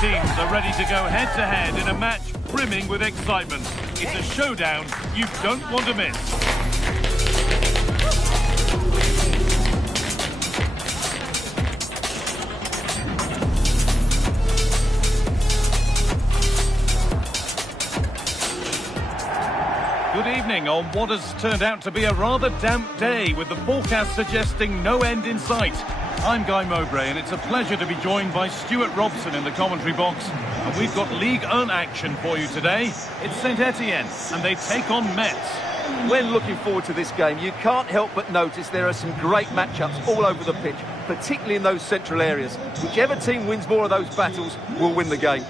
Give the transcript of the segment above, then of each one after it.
teams are ready to go head-to-head in a match brimming with excitement. It's a showdown you don't want to miss. Good evening on what has turned out to be a rather damp day, with the forecast suggesting no end in sight. I'm Guy Mowbray, and it's a pleasure to be joined by Stuart Robson in the commentary box. And we've got Ligue 1 action for you today. It's Saint-Etienne, and they take on Metz. When looking forward to this game, you can't help but notice there are some great matchups all over the pitch, particularly in those central areas. Whichever team wins more of those battles will win the game.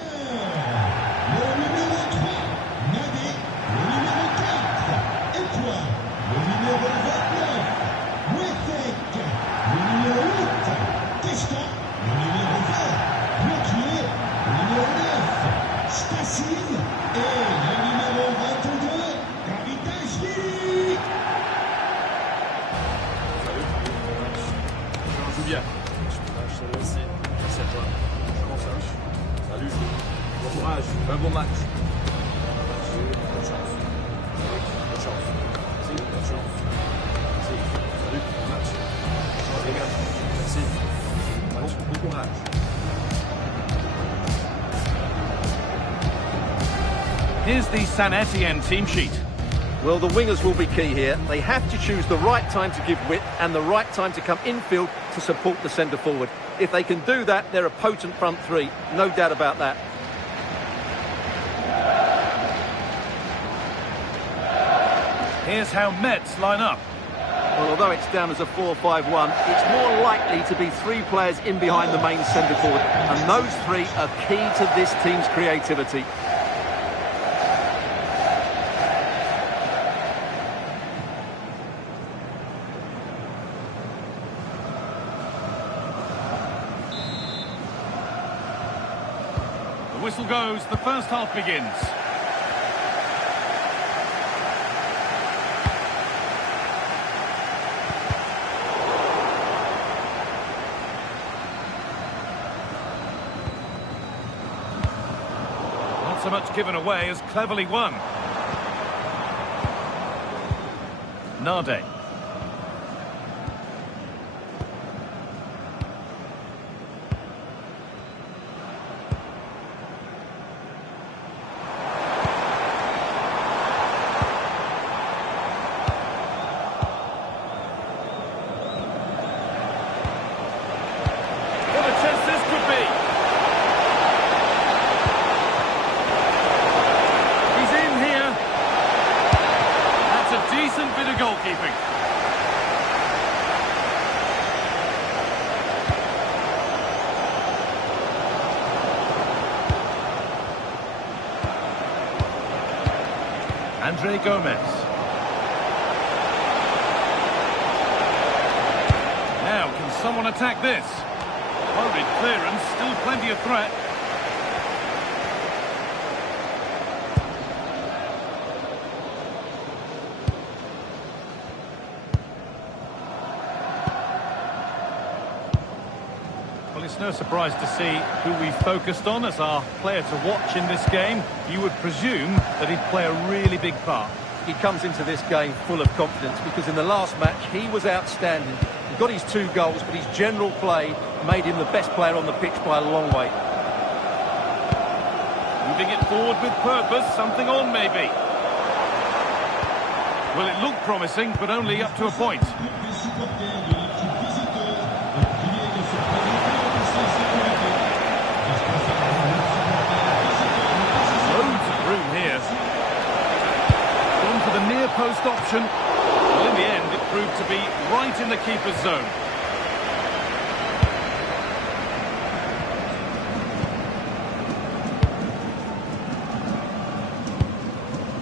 Bien. Je te remercie. Merci à toi. Comment ça va? Salut. Bon courage. Un bon match. Bonne chance. Bonne chance. Merci. Bonne chance. Merci. Salut. Bon match. Regarde. Merci. Bon courage. Here's the Saint-Etienne team sheet. Well, the wingers will be key here. They have to choose the right time to give width and the right time to come infield to support the centre forward. If they can do that, they're a potent front three. No doubt about that. Here's how Metz line up. Well, although it's down as a 4-5-1, it's more likely to be three players in behind the main centre forward. And those three are key to this team's creativity. The whistle goes, the first half begins. Not so much given away as cleverly won. Nade. Decent bit of goalkeeping. Andre Gomez. Now, can someone attack this? Hurried clearance, still plenty of threat. Well, it's no surprise to see who we focused on as our player to watch in this game. You would presume that he'd play a really big part. He comes into this game full of confidence because in the last match he was outstanding. He got his 2 goals, but his general play made him the best player on the pitch by a long way. Moving it forward with purpose, something on maybe. Well, it looked promising, but only up to a point. The near post option. Well, in the end, it proved to be right in the keeper's zone.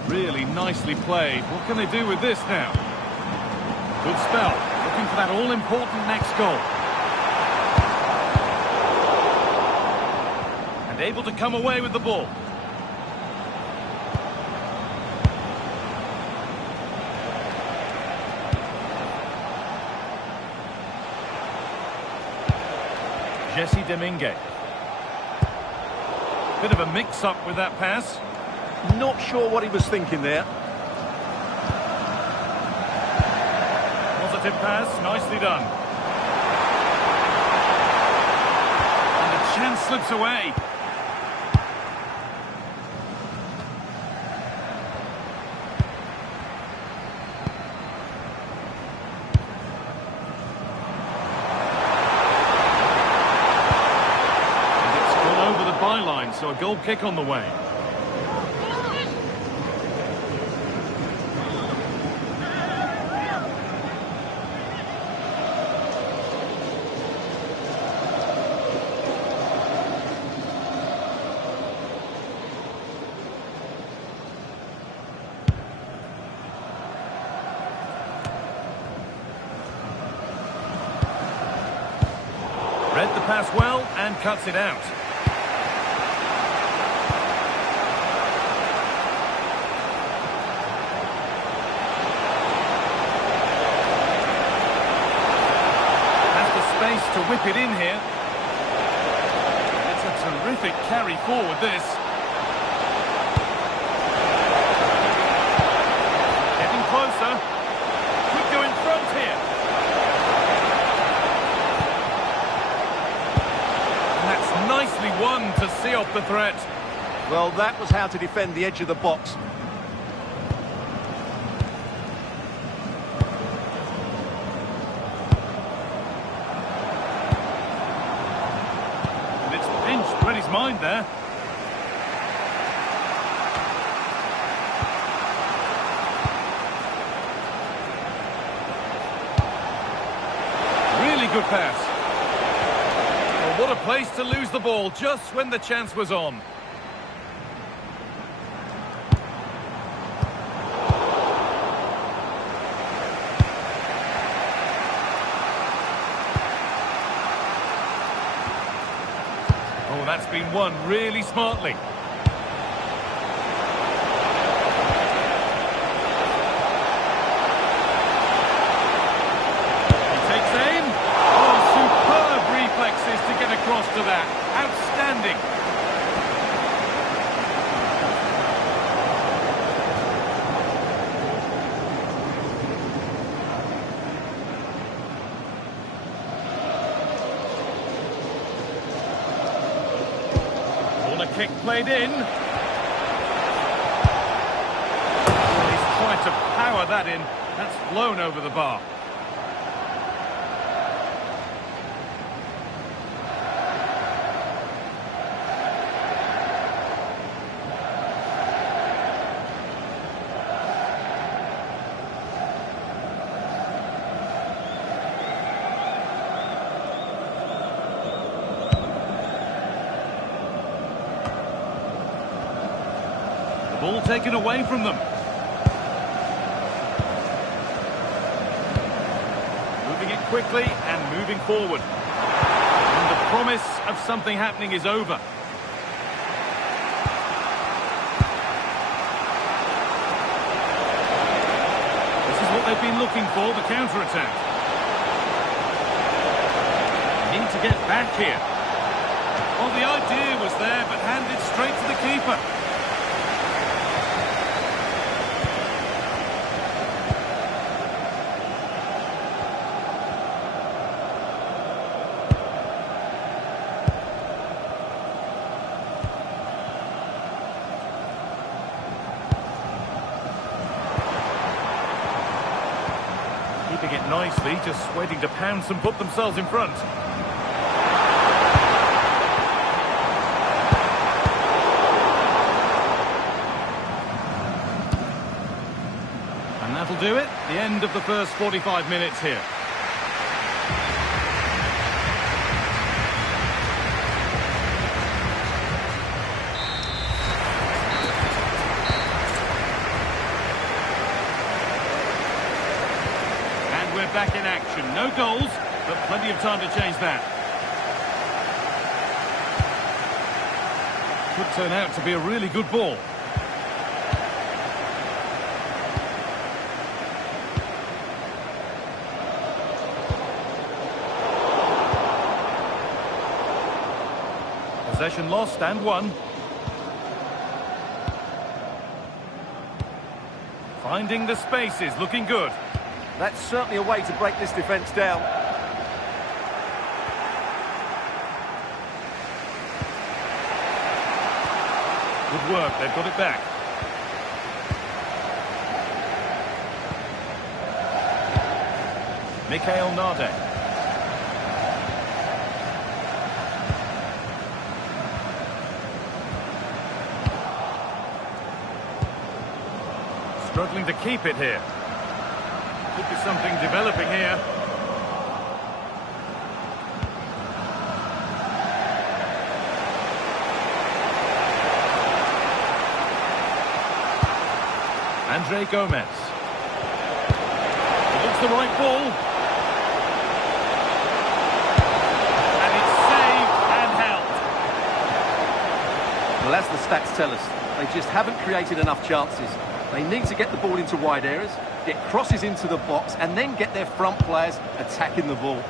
Really nicely played. What can they do with this now? Good spell. Looking for that all-important next goal. And able to come away with the ball. Jesse Domingue. Bit of a mix-up with that pass. Not sure what he was thinking there. Positive pass, nicely done. And the chance slips away. Byline, so a goal kick on the way. Read the pass well and cuts it out. To whip it in here. It's a terrific carry forward, this. Getting closer. Could go in front here. And that's nicely won to see off the threat. Well, that was how to defend the edge of the box. Read his mind there. Really good pass. Well, what a place to lose the ball just when the chance was on. Oh, that's been won really smartly. He takes aim. Oh, superb reflexes to get across to that. Outstanding. Kick played in. Oh, he's trying to power that in. That's flown over the bar. Ball taken away from them. Moving it quickly and moving forward. And the promise of something happening is over. This is what they've been looking for, the counter-attack. Need to get back here. Well, the idea was there, but handed straight to the keeper. Keeping it nicely, just waiting to pounce and put themselves in front. And that'll do it. The end of the first 45 minutes here. We're back in action. No goals, but plenty of time to change that. Could turn out to be a really good ball. Possession lost and won. Finding the spaces, looking good. That's certainly a way to break this defence down. Good work, they've got it back. Mikael Nade. Struggling to keep it here. Could be something developing here. Andre Gomez. It looks the right ball. And it's saved and held. Well, as the stats tell us, they just haven't created enough chances. They need to get the ball into wide areas, get crosses into the box, and then get their front players attacking the ball.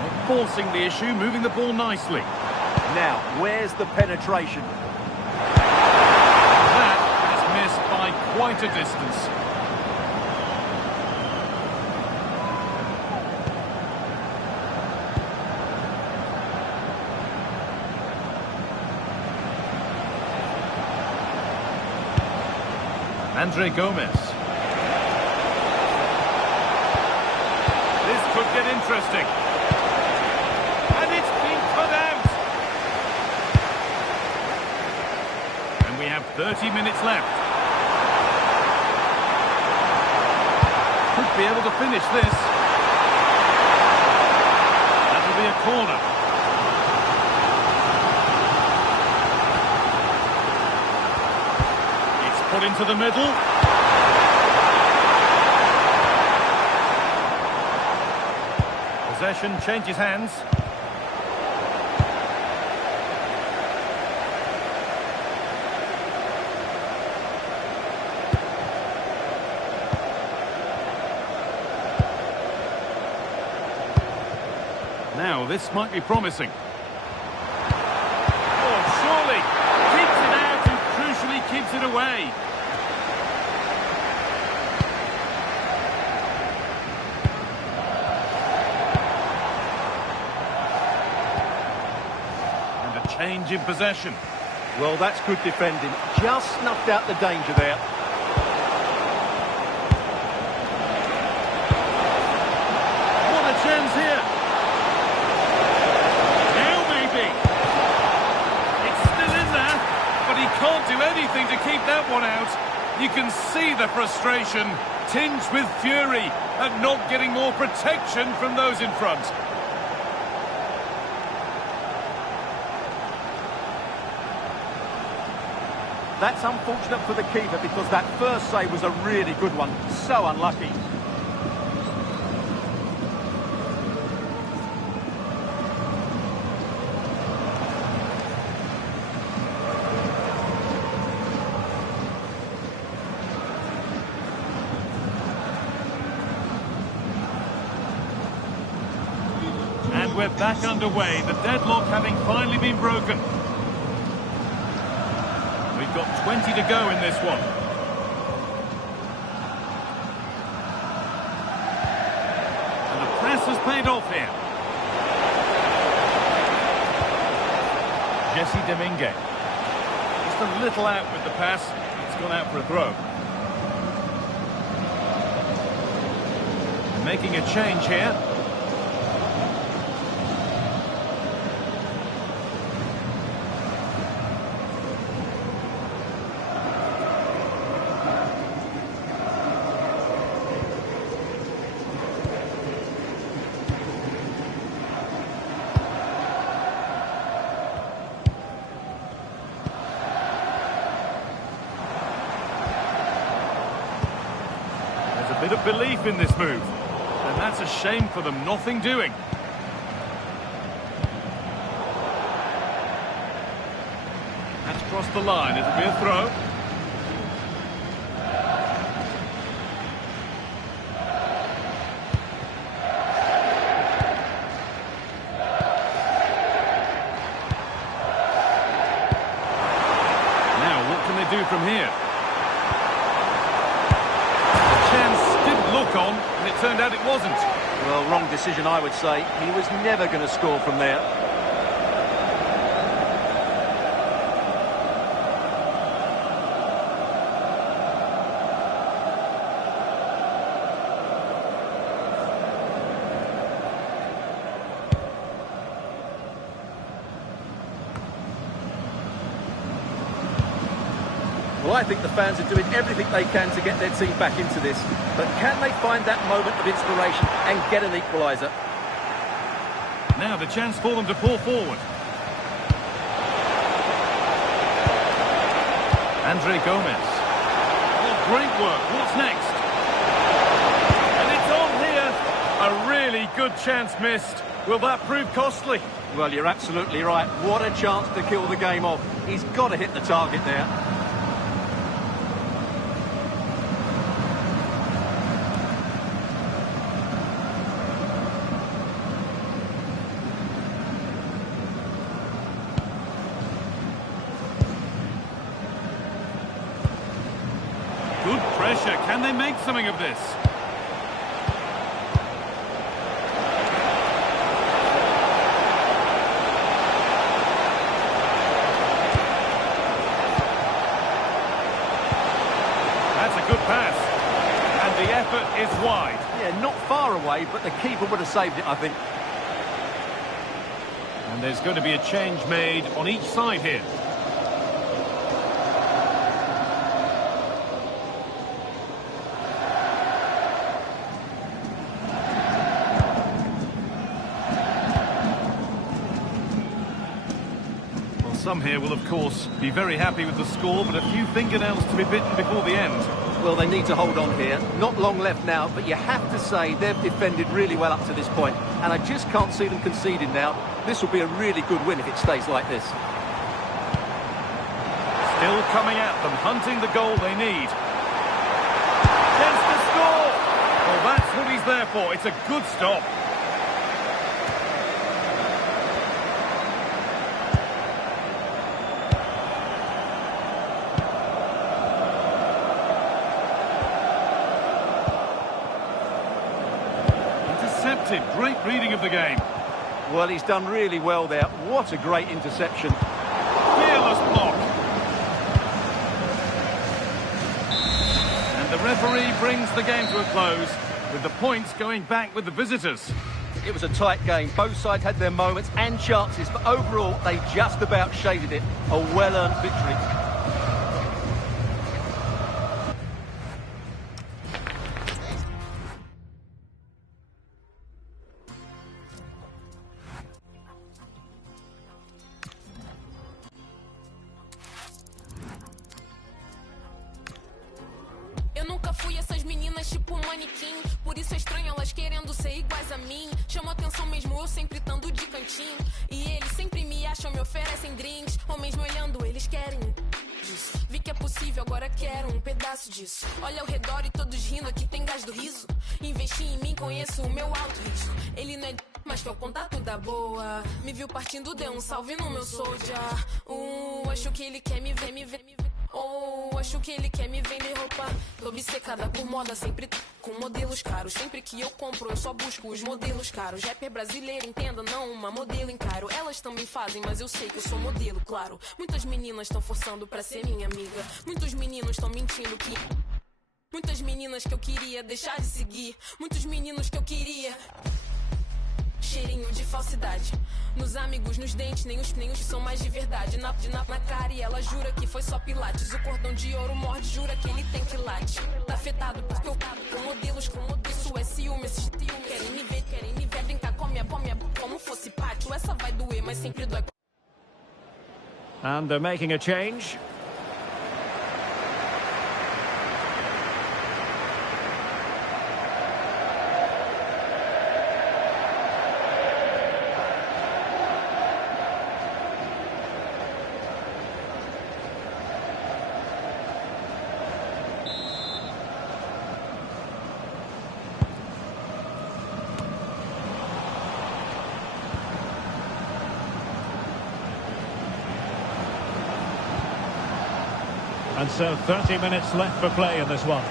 Not forcing the issue, moving the ball nicely. Now, where's the penetration? That is missed by quite a distance. Andre Gomez. This could get interesting. And it's been cut out. And we have 30 minutes left. Could be able to finish this. That'll be a corner. Put into the middle. Possession changes hands. Now this might be promising. Oh, surely keeps it out and crucially keeps it away. Change in possession. Well, that's good defending. Just snuffed out the danger there. What a chance here. Now maybe. It's still in there, but he can't do anything to keep that one out. You can see the frustration, tinged with fury at not getting more protection from those in front. That's unfortunate for the keeper because that first save was a really good one. So unlucky. And we're back underway, the deadlock having finally been broken. We've got 20 to go in this one. And the press has paid off here. Jesse Domingue. Just a little out with the pass. It's gone out for a throw. Making a change here. Bit of belief in this move, and that's a shame for them. Nothing doing. That's crossed the line. It'll be a throw. here. The chance did look on, and it turned out it wasn't. Well, wrong decision, I would say. He was never going to score from there. Well, I think the fans are doing everything they can to get their team back into this. But can they find that moment of inspiration and get an equaliser? Now the chance for them to pull forward. Andre Gomez. Oh, great work. What's next? And it's on here. A really good chance missed. Will that prove costly? Well, you're absolutely right. What a chance to kill the game off. He's got to hit the target there. Good pressure. Can they make something of this? That's a good pass. And the effort is wide. Yeah, not far away, but the keeper would have saved it, I think. And there's going to be a change made on each side here. Some here will, of course, be very happy with the score, but a few fingernails to be bitten before the end. Well, they need to hold on here. Not long left now, but you have to say they've defended really well up to this point, and I just can't see them conceding now. This will be a really good win if it stays like this. Still coming at them, hunting the goal they need. Chance to score! Well, that's what he's there for. It's a good stop. Intercepted. Great reading of the game. Well, he's done really well there. What a great interception. Fearless block. And the referee brings the game to a close, with the points going back with the visitors. It was a tight game. Both sides had their moments and chances, but overall, they just about shaded it. A well-earned victory. Eu nunca fui essas meninas tipo manequim. Por isso é estranho elas querendo ser iguais a mim. Chama atenção mesmo eu sempre estando de cantinho. E eles sempre me acham, me oferecem drinks. Homens me olhando, eles querem isso. Vi que é possível, agora quero um pedaço disso. Olha ao redor e todos rindo, aqui tem gás do riso. Investi em mim, conheço o meu alto risco. Ele não é mas que é o contato da boa. Me viu partindo, deu um salve no meu soldier. Acho que ele quer me ver, me ver, me ver. Oh, acho que ele quer me vender roupa. Tô obcecada por moda, sempre com modelos caros. Sempre que eu compro, eu só busco os modelos caros. Rapper brasileiro, entenda, não uma modelo encaro. Elas também fazem, mas eu sei que eu sou modelo, claro. Muitas meninas estão forçando pra ser minha amiga. Muitos meninos estão mentindo que... Muitas meninas que eu queria deixar de seguir. Muitos meninos que eu queria... Cheirinho de falsidade. Nos amigos, nos dentes, nem os são mais de verdade. Na cara e ela jura que foi só pilates. O cordão de ouro morde, jura que ele tem quilate. Tá afetado porque eu com modelos, isso é ciúme. Esses querem me ver, vem cá, come a como fosse pátio. Essa vai doer, mas sempre dói. And they're making a change. And so 30 minutes left for play in this one.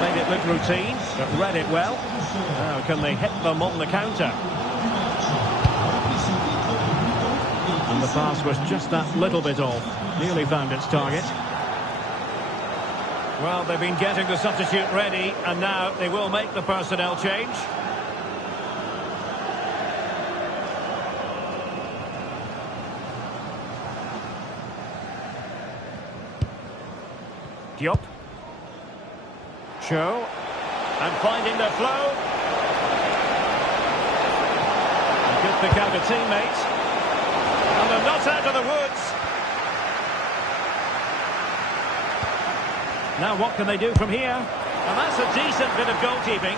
Made it look routine, but read it well. Now can they hit them on the counter? And the pass was just that little bit off. Nearly found its target. Well, they've been getting the substitute ready, and now they will make the personnel change. Diop. Cho. And finding the flow. A good pick out of teammates. And they're not out of the woods. Now what can they do from here? And that's a decent bit of goalkeeping.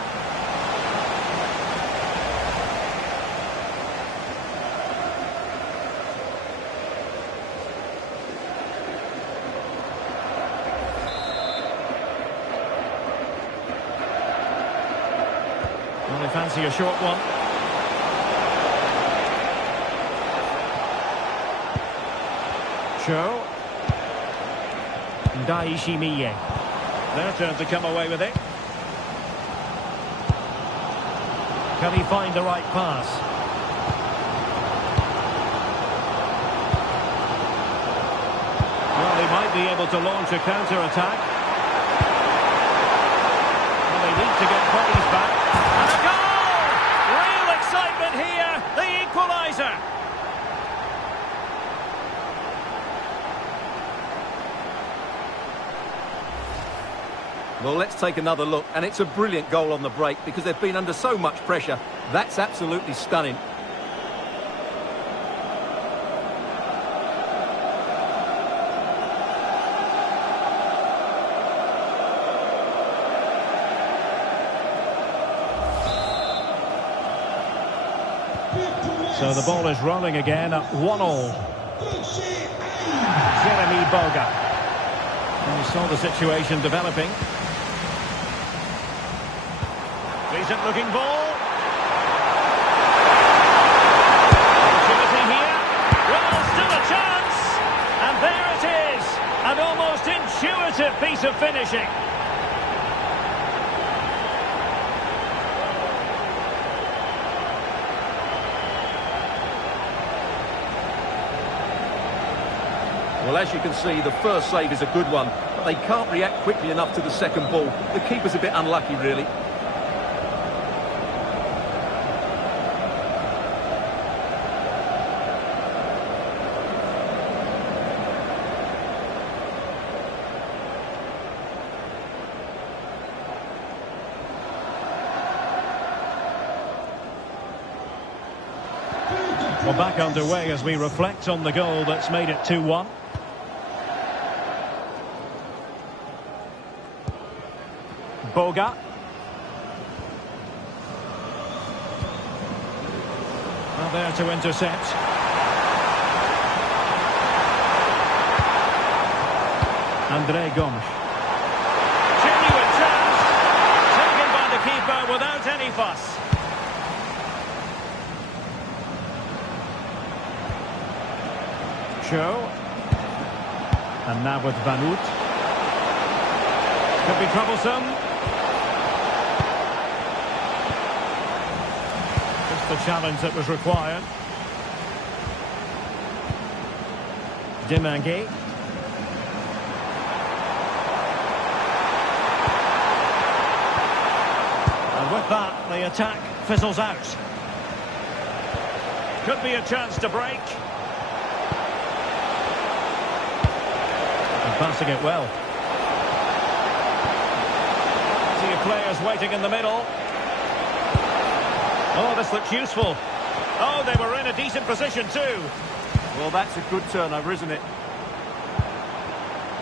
Well, they fancy a short one. Cho. Daishimiye. Their turn to come away with it. Can he find the right pass? Well, he might be able to launch a counter-attack. Well, they need to get bodies back. And a goal! Real excitement here, the equaliser. Well, let's take another look, and it's a brilliant goal on the break because they've been under so much pressure. That's absolutely stunning. So the ball is rolling again at 1-1. Jeremy Boga. And we saw the situation developing. Decent looking ball. Opportunity here. Well, still a chance. And there it is. An almost intuitive piece of finishing. Well, as you can see, the first save is a good one, but they can't react quickly enough to the second ball. The keeper's a bit unlucky, really. Well, back underway as we reflect on the goal that's made it 2-1. Boga. Well, there to intercept. Andre Gomes. Genuine chance. Taken by the keeper without any fuss. Cho. And now with Van Oot. Could be troublesome. The challenge that was required. Demangue. And with that, the attack fizzles out. Could be a chance to break. passing it well. See players waiting in the middle. Oh, this looks useful. Oh, they were in a decent position too. Well, that's a good turnover, isn't it?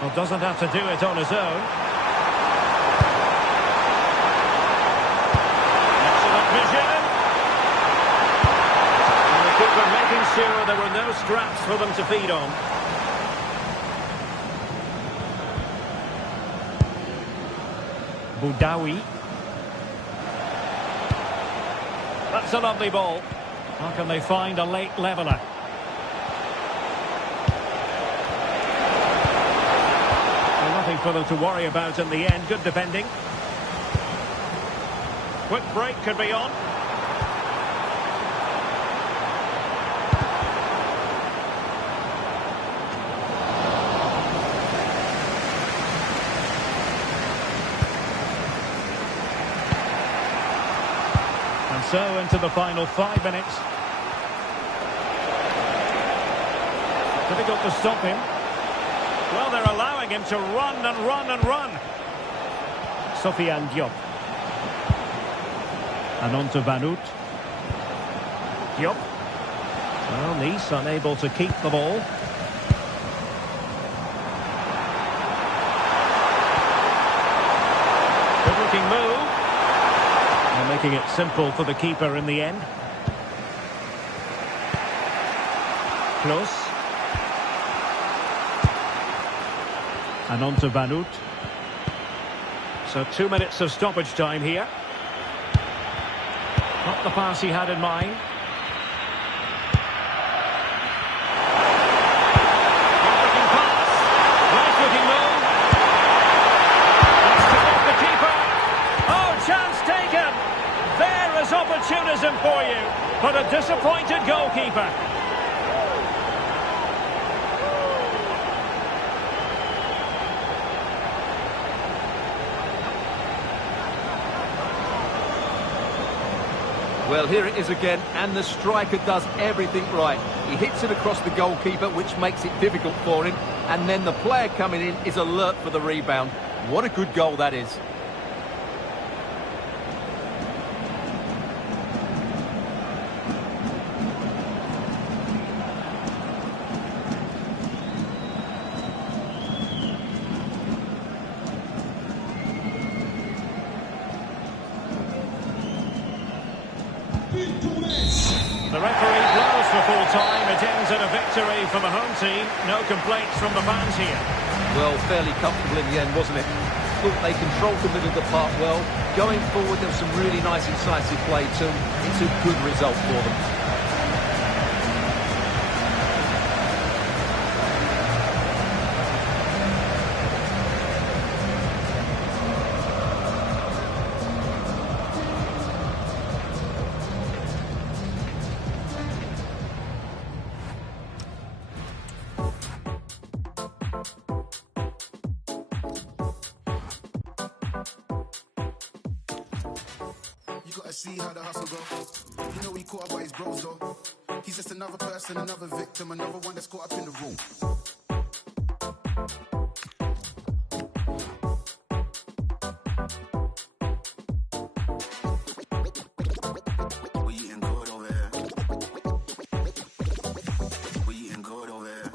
Well, doesn't have to do it on his own. Excellent vision. And the keeper making sure there were no scraps for them to feed on. Boudaoui. That's a lovely ball. How can they find a late leveller? Well, nothing for them to worry about in the end. Good defending. Quick break could be on. So into the final 5 minutes. Difficult to stop him. Well, they're allowing him to run and run and run. Sofiane Diop. And on to Vanout. Diop. Well, Nice unable to keep the ball. Good looking move. Making it simple for the keeper in the end. Close. And on to Vanout. So 2 minutes of stoppage time here. Not the pass he had in mind. Good-looking pass. Nice-looking move. That's to off the keeper. Oh, chance taken. There is opportunism for you, but a disappointed goalkeeper. Well, here it is again, and the striker does everything right. He hits it across the goalkeeper, which makes it difficult for him, and then the player coming in is alert for the rebound. What a good goal that is. The referee blows for full time. It ends in a victory for the home team. No complaints from the fans here. Well, fairly comfortable in the end, wasn't it? Thought they controlled the middle of the park well. Going forward, there was some really nice incisive play too. It's a good result for them. You gotta see how the hustle go. You know he caught up by his bros though. He's just another person, another victim, another one that's caught up in the room. We eating good over here. We eating good over here.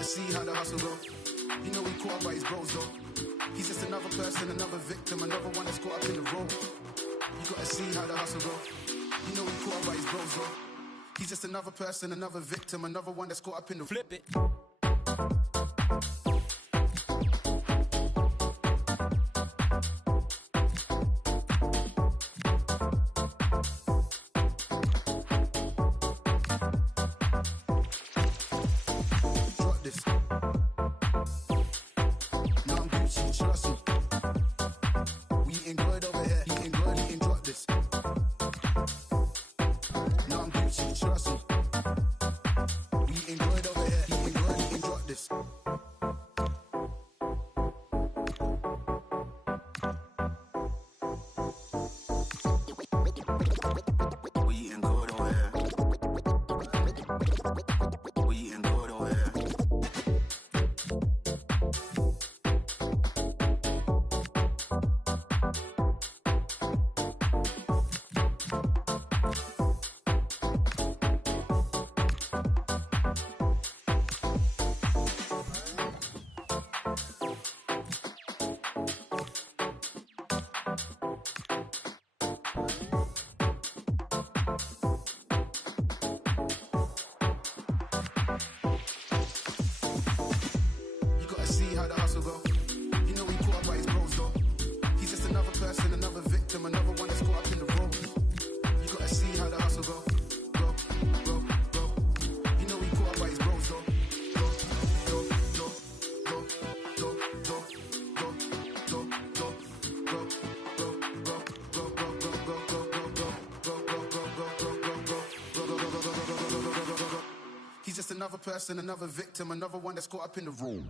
See how the hustle go. You know he caught up by his bros though. He's just another person, another victim, another one that's caught up in the road. You gotta see how the hustle go. You know he caught up by his bros though. He's just another person, another victim, another one that's caught up in the flip it. Drop this. another person, another victim, another one that's caught up in the room.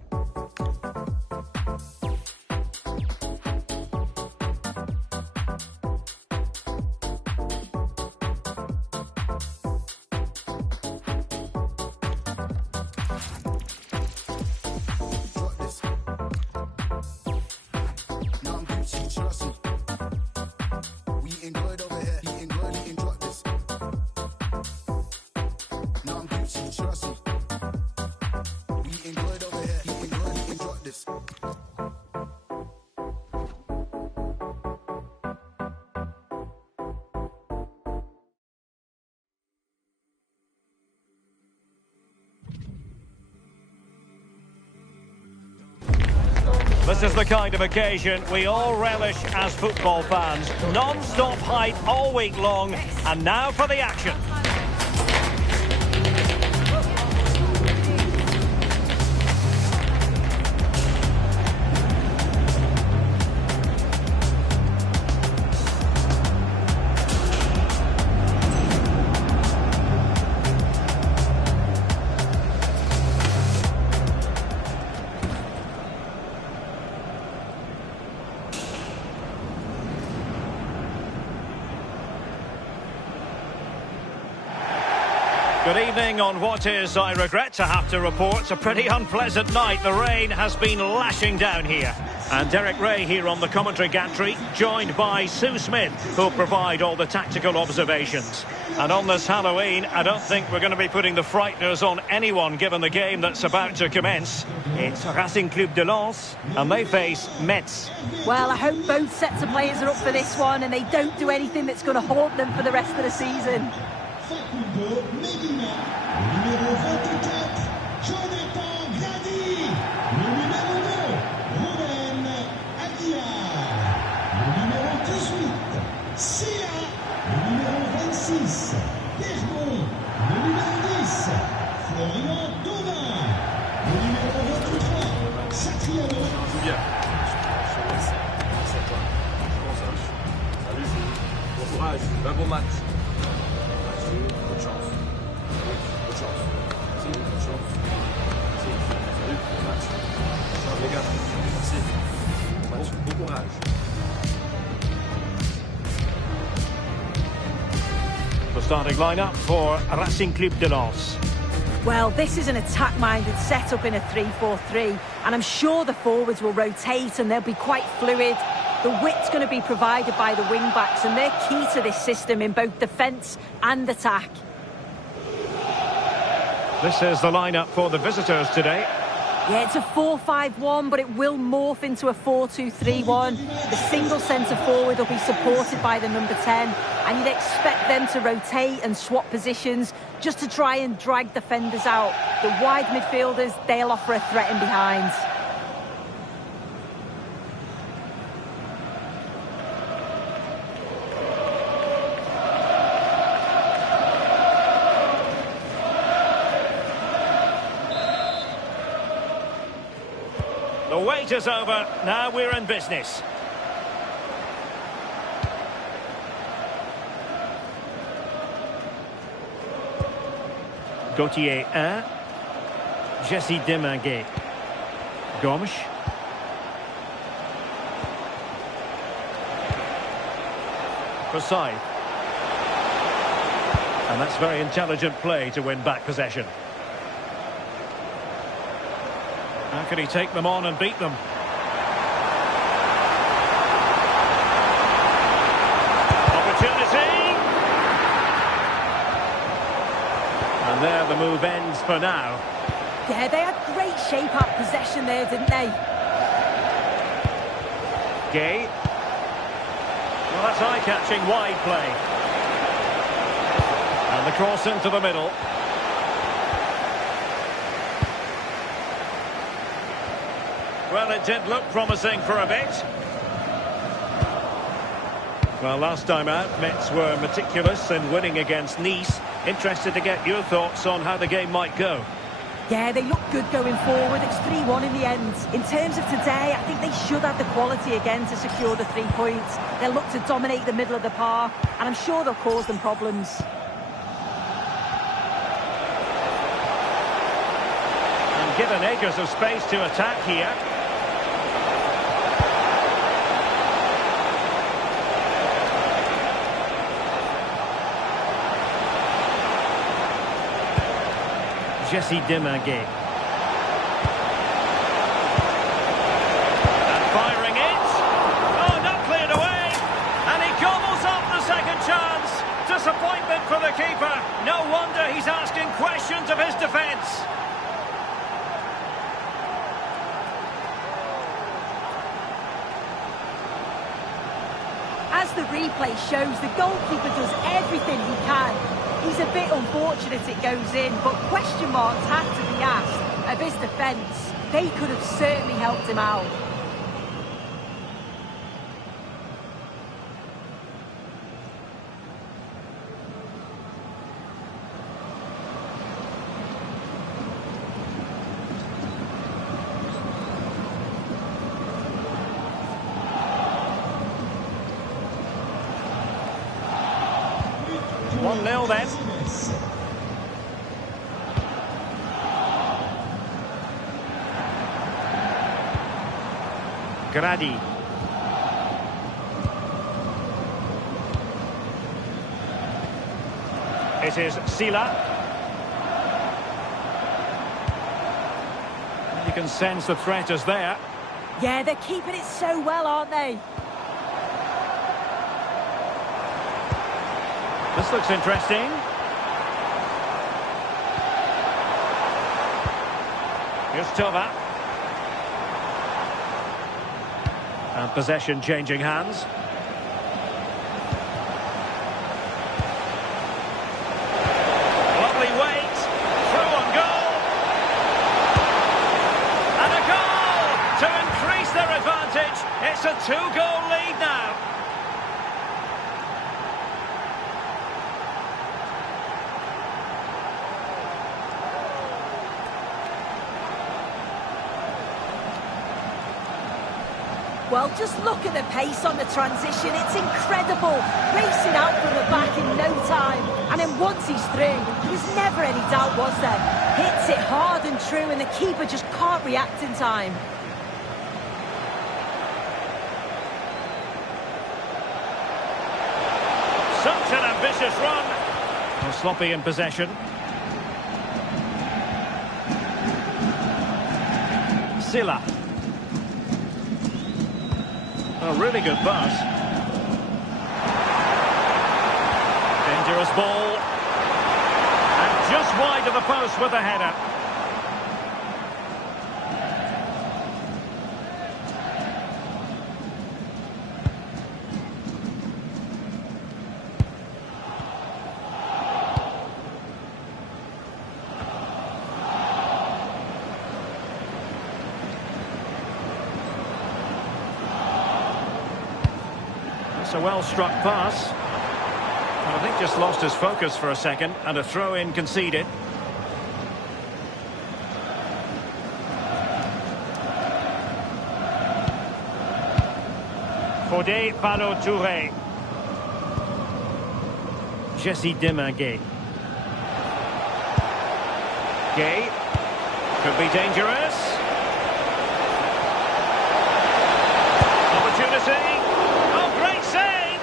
This is the kind of occasion we all relish as football fans. Non-stop hype all week long, and now for the action. Good evening on what is, I regret to have to report, a pretty unpleasant night. The rain has been lashing down here. And Derek Ray here on the commentary gantry, joined by Sue Smith, who'll provide all the tactical observations. And on this Halloween, I don't think we're going to be putting the frighteners on anyone given the game that's about to commence. It's Racing Club de Lens, and they face Metz. Well, I hope both sets of players are up for this one and they don't do anything that's going to haunt them for the rest of the season. Facundo Medina, numéro 24, Jonathan Grady, le numéro 2, Ruben Aguiar, le numéro 18, Sia, le numéro 26, Bergon, le numéro 10, Florian Thauvin, le numéro 23, Satriano. Joue bien. Salut. Bon courage. Un bon match. Bonne chance. Bonne chance. Merci, bonne chance. Merci. Salut, bon match. Ciao les gars. Merci. Bon match. Bon courage. The starting lineup for Racing Club de Lens. Well, this is an attack-minded setup in a 3-4-3, and I'm sure the forwards will rotate and they'll be quite fluid. The width's going to be provided by the wing-backs, and they're key to this system in both defence and attack. This is the lineup for the visitors today. Yeah, it's a 4-5-1, but it will morph into a 4-2-3-1. The single centre-forward will be supported by the number 10, and you'd expect them to rotate and swap positions just to try and drag defenders out. The wide midfielders, they'll offer a threat in behind. The wait is over, now we're in business. Gauthier 1, Jesse Deminguet, Gomes, Forsyth, and that's very intelligent play to win back possession. How can he take them on and beat them? Opportunity! And there the move ends for now. Yeah, they had great shape-up possession there, didn't they? Gay. Well, that's eye-catching wide play. And the cross into the middle. Well, it did look promising for a bit. Well, last time out, Metz were meticulous in winning against Nice. Interested to get your thoughts on how the game might go. Yeah, they look good going forward. It's 3-1 in the end. In terms of today, I think they should have the quality again to secure the 3 points. They'll look to dominate the middle of the park, and I'm sure they'll cause them problems. given acres of space to attack here. Jesse Demanguet. And firing it. Oh, not cleared away. And he gobbles up the second chance. Disappointment for the keeper. No wonder he's asking questions of his defence. As the replay shows, the goalkeeper does everything he can. He's a bit unfortunate it goes in, but question marks have to be asked of his defence. They could have certainly helped him out. One 0 then. Gradi. It is Sila. You can sense the threat is there. Yeah, they're keeping it so well, aren't they? This looks interesting. Here's Tova. And possession changing hands. Lovely weight. Through on goal. And a goal to increase their advantage. It's a 2-goal lead now. Well, just look at the pace on the transition. It's incredible. Racing out from the back in no time. And then once he's through, there was never any doubt, was there? Hits it hard and true, and the keeper just can't react in time. Such an ambitious run. Oh, sloppy in possession. Sila. A really good pass. Dangerous ball. And just wide of the post with a header. It's a well-struck pass. And I think just lost his focus for a second, and a throw-in conceded. Fodé Ballo-Touré. Jesse Demanguet. Gay. Could be dangerous. Opportunity. Oh, great save!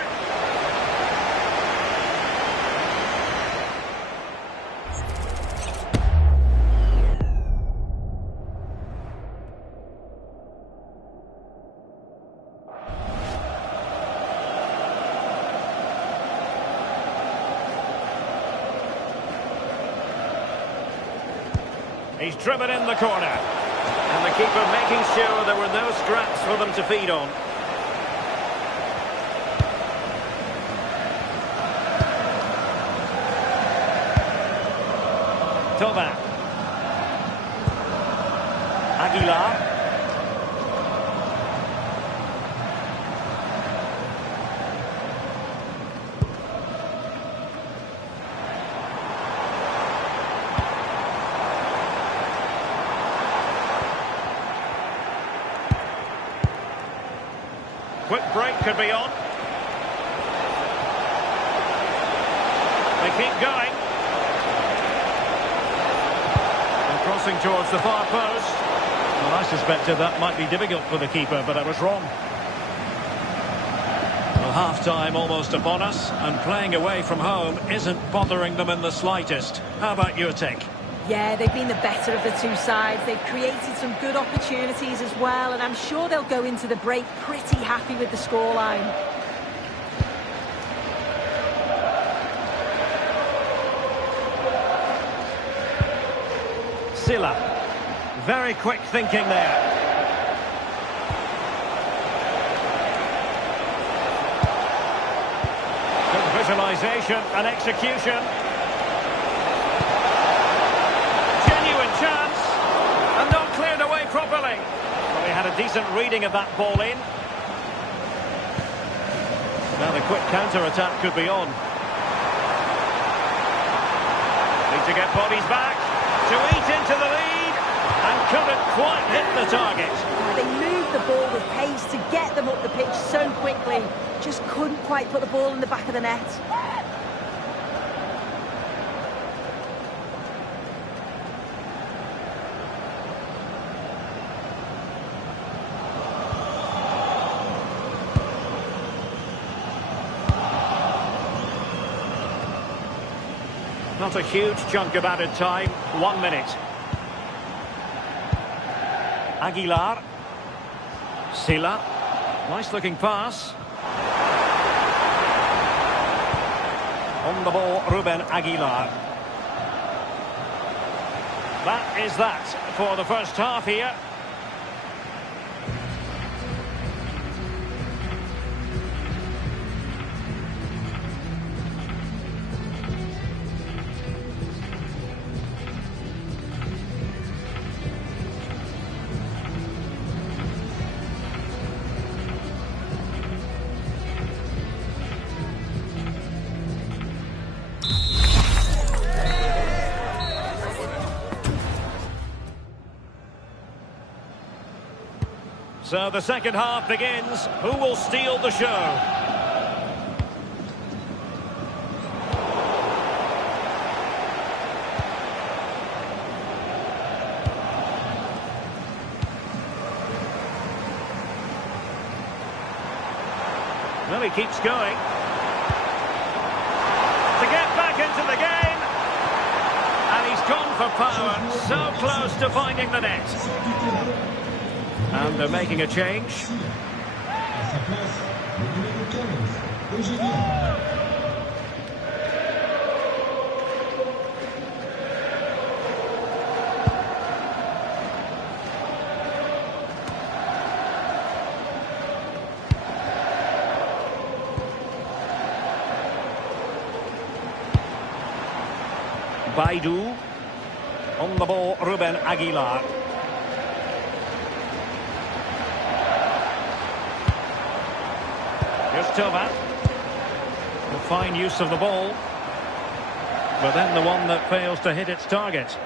He's driven in the corner. And the keeper making sure there were no scraps for them to feed on. Tova. Aguilar. Quick break could be on. They keep going. Across crossing towards the far post. Well, I suspected that might be difficult for the keeper, but I was wrong. Well, half-time almost upon us, and playing away from home isn't bothering them in the slightest. How about your take? Yeah, they've been the better of the two sides. They've created some good opportunities as well, and I'm sure they'll go into the break pretty happy with the scoreline. Silla. Very quick thinking there. Good visualisation and execution. Genuine chance. And not cleared away properly. Well, he had a decent reading of that ball in. Now the quick counter-attack could be on. Need to get bodies back to eat into the lead, and couldn't quite hit the target. They moved the ball with pace to get them up the pitch so quickly, just couldn't quite put the ball in the back of the net. Not a huge chunk of added time. 1 minute. Aguilar. Silla. Nice looking pass. On the ball, Ruben Aguilar. That is that for the first half here. So the second half begins. Who will steal the show? Well, he keeps going. To get back into the game. And he's gone for power. So close to finding the net. And they're making a change. Baidu. On the ball, Ruben Aguilar. Here's Tova. A fine use of the ball. But then the one that fails to hit its target.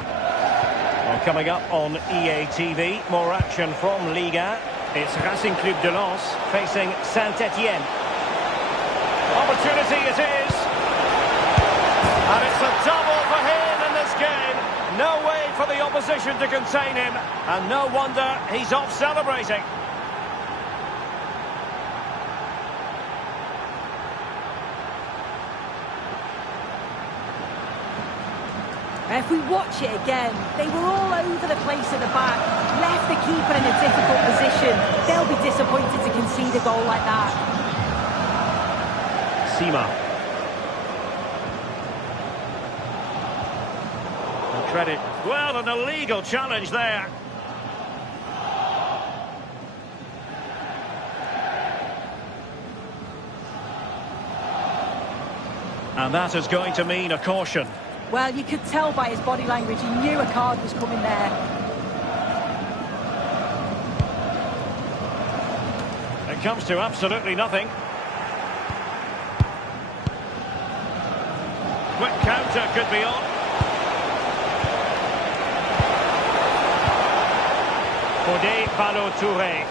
Well, coming up on EA TV, more action from Liga. It's Racing Club de Lens facing Saint-Etienne. Opportunity it is. And it's a double for him in this game. No way for the opposition to contain him. And no wonder he's off celebrating. If we watch it again, they were all over the place at the back, left the keeper in a difficult position. They'll be disappointed to concede a goal like that. Sima. And credit. Well, an illegal challenge there. And that is going to mean a caution. Well, you could tell by his body language, he knew a card was coming there. It comes to absolutely nothing. Quick counter could be on. Fodé Ballo-Touré.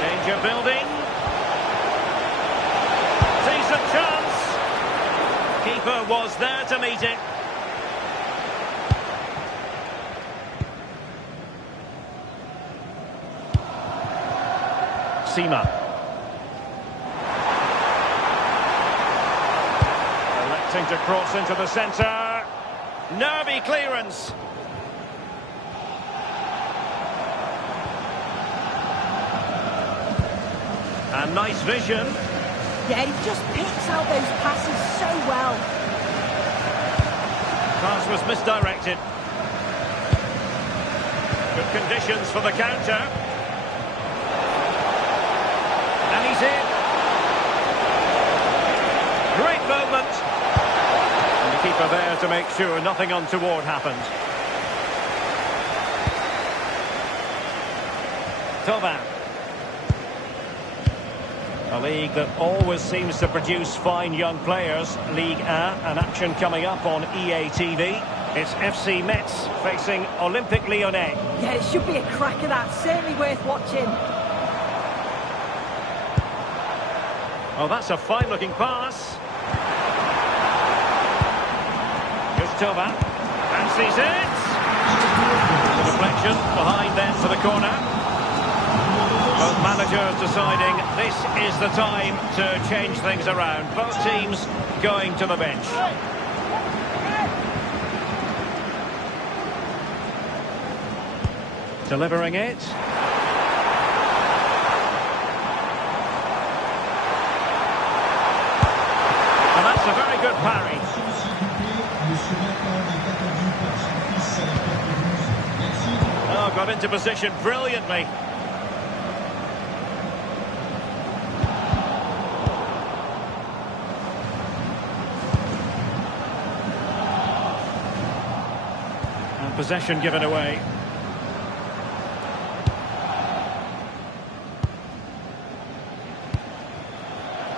Danger building. Decent chance. Keeper was there to meet it. Sima. Electing to cross into the centre. Nervy clearance. And nice vision. Yeah, he just picks out those passes so well. Pass was misdirected. Good conditions for the counter. And he's in. Great movement. And the keeper there to make sure nothing untoward happened. Thauvin. A league that always seems to produce fine young players. Ligue 1, an action coming up on EA TV. It's FC Metz facing Olympique Lyonnais. Yeah, it should be a cracker, that. Certainly worth watching. Oh, that's a fine-looking pass. Here's Thauvin. And sees it. The deflection behind then for the corner. Both managers deciding this is the time to change things around. Both teams going to the bench. Delivering it. And that's a very good parry. Oh, got into position brilliantly. Possession given away.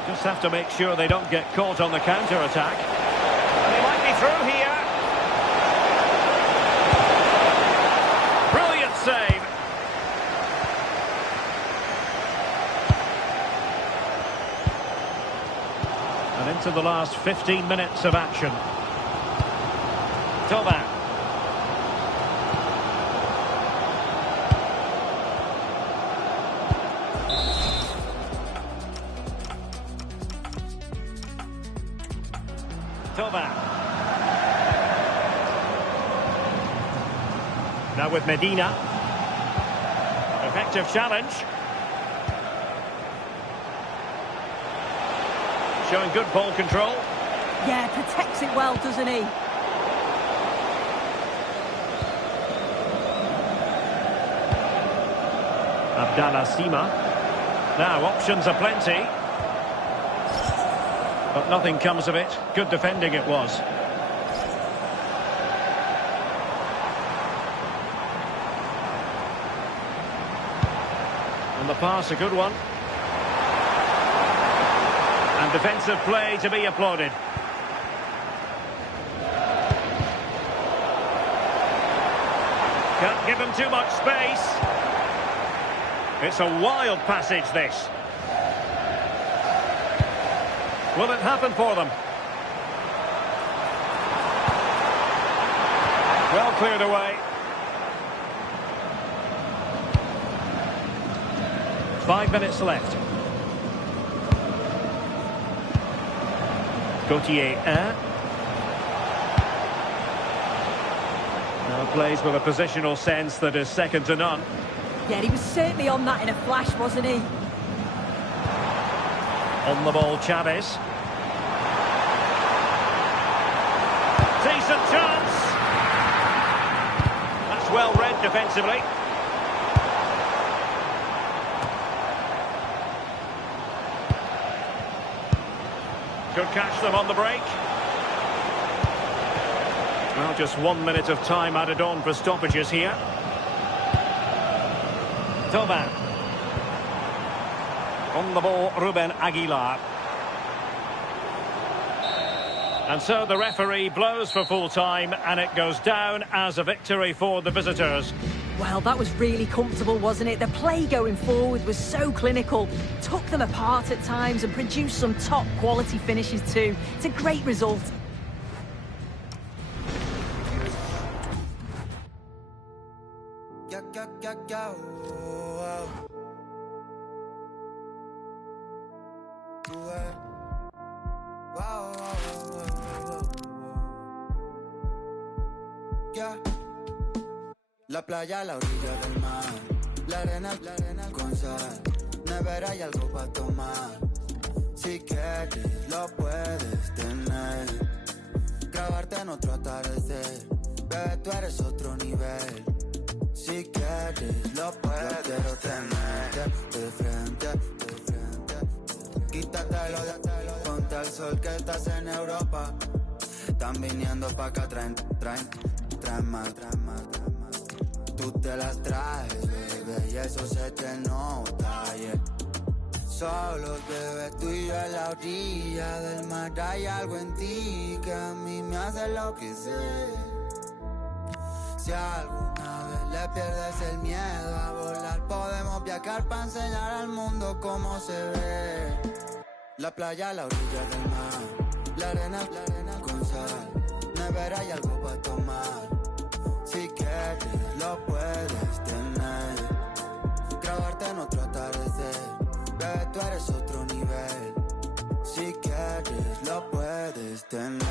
Just have to make sure they don't get caught on the counter-attack. And he might be through here. Brilliant save. And into the last 15 minutes of action. Thauvin. Thauvin. Now with Medina. Effective challenge. Showing good ball control. Yeah, protects it well, doesn't he? Abdallah Sima. Now options are plenty. But nothing comes of it. Good defending it was. And the pass, a good one. And defensive play to be applauded. Can't give them too much space. It's a wild passage, this. Will it happen for them? Well cleared away. Five minutes left. Gauthier. Now plays with a positional sense that is second to none. Yeah, he was certainly on that in a flash, wasn't he? On the ball, Chavez. Decent chance. That's well read defensively. Could catch them on the break. Well, just 1 minute of time added on for stoppages here. Thauvin. On the ball, Ruben Aguilar. And so the referee blows for full time, and it goes down as a victory for the visitors. Well, that was really comfortable, wasn't it? The play going forward was so clinical, took them apart at times and produced some top quality finishes too. It's a great result. Wow, wow, wow, yeah. La playa a la orilla del mar, la arena con sal, nevera y algo para tomar. Si quieres lo puedes tener, grabarte en otro atardecer. Bebé, tú eres otro nivel. Si quieres lo puedes tener. De frente. Quítatelo, ponte al sol que estás en Europa. Están viniendo pa' acá, traen más. Tú te las traes, bebé, y eso se te nota, yeah. Solos, bebé, tú y yo en la orilla del mar. Hay algo en ti que a mí me hace enloquecer. Si alguna vez le pierdes el miedo a volar, podemos viajar para enseñar al mundo cómo se ve. La playa a la orilla del mar, la arena con sal, nevera y algo para tomar. Si quieres lo puedes tener, grabarte en otro atardecer. Bebé, tú eres otro nivel. Si quieres lo puedes tener.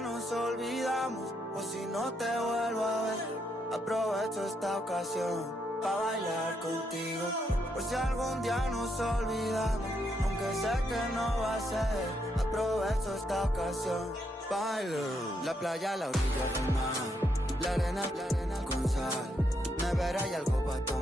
Nos olvidamos, o si no te vuelvo a ver, aprovecho esta ocasión pa' bailar contigo. Por si algún día nos olvidamos, aunque sé que no va a ser, aprovecho esta ocasión. Bailo. La playa a la orilla del mar, la arena con sal, nevera y algo pa' tomar.